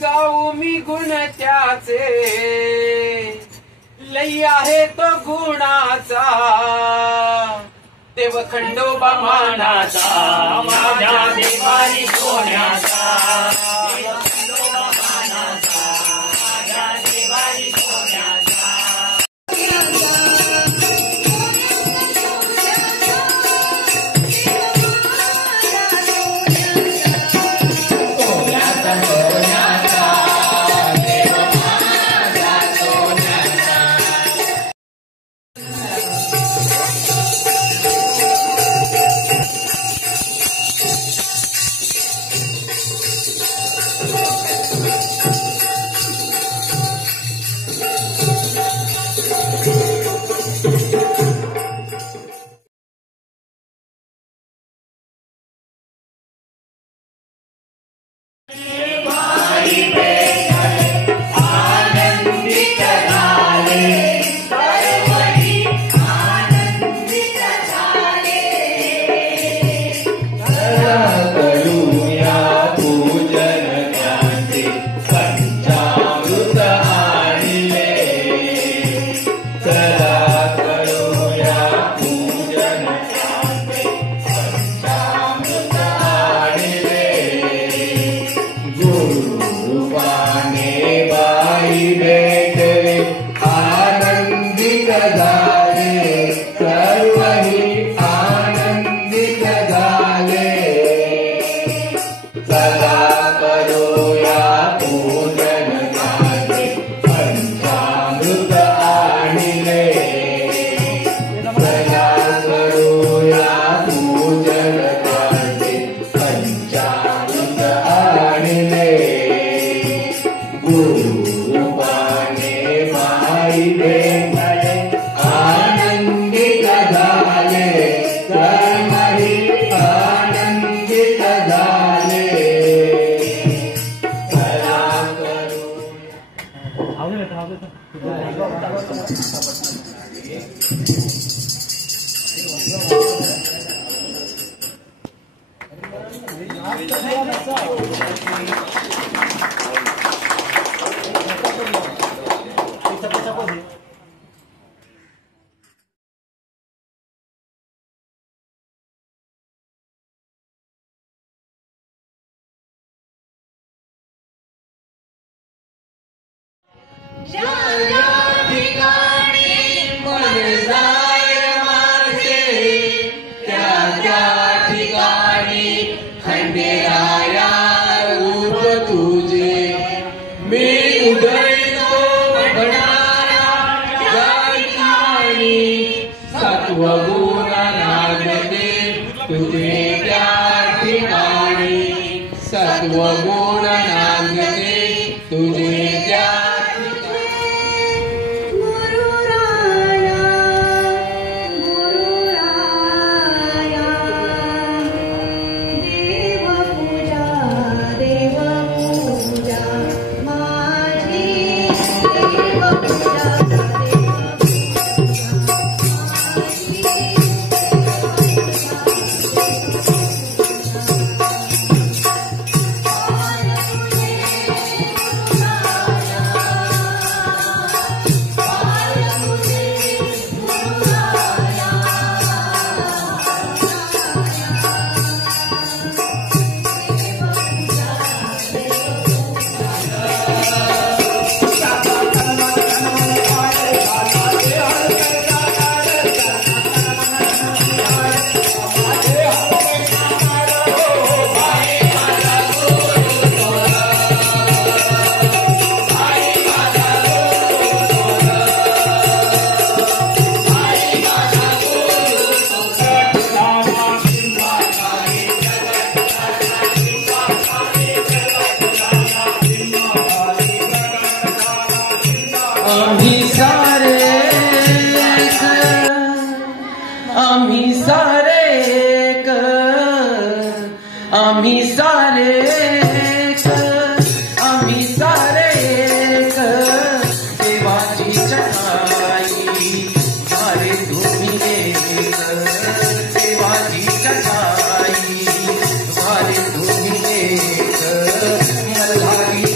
गाऊ मी गुण त्याचे, लई आहे तो गुणाचा, देव खंडोबा मानाचा, माझ्या देवानी सोन्याचा, देव खंडोबा मानाचा, माझ्या देवानी सोन्याचा.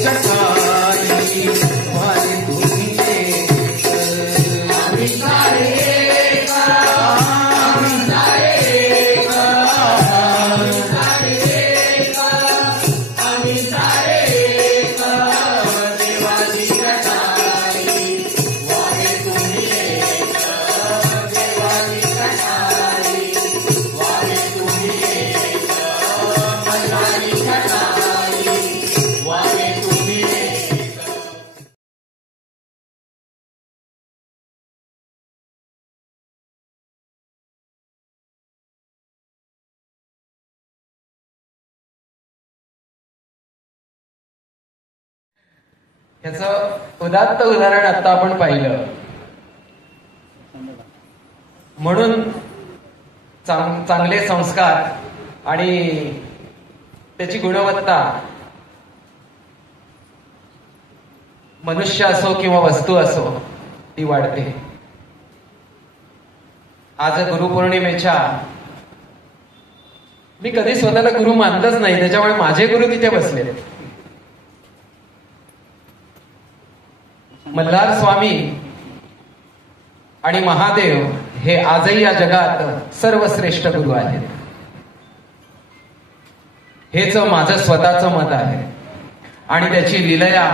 ठाई वारे तुम्ही एक आम्ही सारे एक आम्ही सारे एक आम्ही सारे एक आम्ही सारे एक देवाची ठाई वारे तुम्ही एक देवाची ठाई वारे तुम्ही एक मल्हारी ठाई वारे तुम्ही एक. याचं उदात्त उदाहरण आता आपण पाहिलं. म्हणून चांगले संस्कार आणि त्याची गुणवत्ता मनुष्य असो किंवा वस्तू असो ती वाढते. आज गुरुपौर्णिमेच्या मी कधी स्वतःला गुरु मानतच नाही, त्याच्यामुळे माझे गुरु तिथे बसले. मल्हार स्वामी आणि महादेव हे आजही या जगात सर्वश्रेष्ठ गुरु आहेत. हेच माझं स्वतःचं मत आहे. आणि त्याची लीलया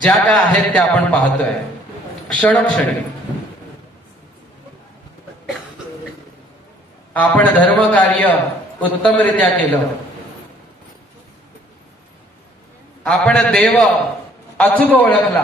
ज्या काय आहेत त्या आपण पाहतोय क्षणोक्षणी. आपण धर्म कार्य उत्तमरित्या केलं, आपण देव अचूक ओळखला,